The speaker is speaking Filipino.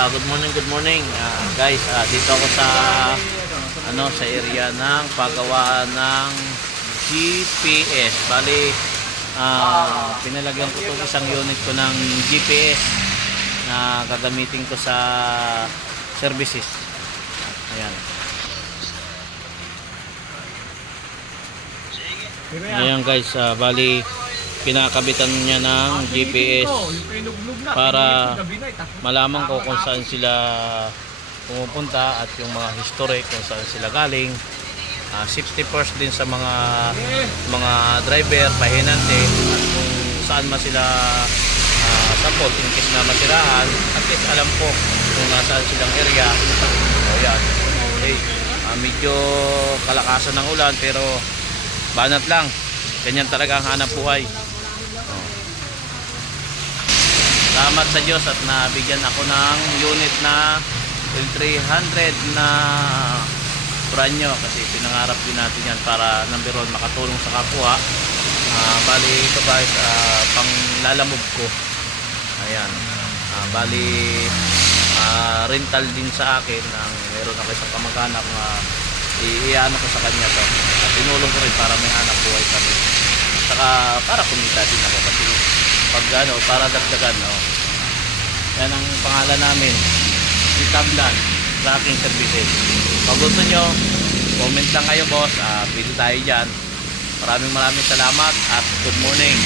Good morning, good morning. Guys, dito ako sa sa area ng paggawaan ng GPS. Bali, pinalagyan ko itong isang unit ko ng GPS na gagamitin ko sa services. Ayan. Ayan guys, bali pinakabitan niya ng GPS para malaman ko kung saan sila pumupunta at yung mga history kung saan sila galing. Safety first din sa mga driver, pahinante, at kung saan man sila sa fault in case na masiraan, at least alam ko kung nasaan silang area. So yan, okay. Medyo kalakasan ng ulan pero banat lang, ganyan talaga ang hanap buhay. Salamat sa Diyos at nabigyan ako ng unit na L300 na brand new, kasi pinangarap din natin yan para number 1 makatulong sa kapwa. Bali ito guys, pang lalamog ko. Ayan, bali rental din sa akin. Meron ako isang kamag-anak na iano ko sa kanya to, at tinulong ko rin para may hanap buhay kami, saka para kumita din ako kasi pag para dagdagan. Yan ang pangalan namin, Itablan Tracking Services. Pag gusto nyo, comment lang kayo boss, pili tayo dyan. Maraming salamat at good morning.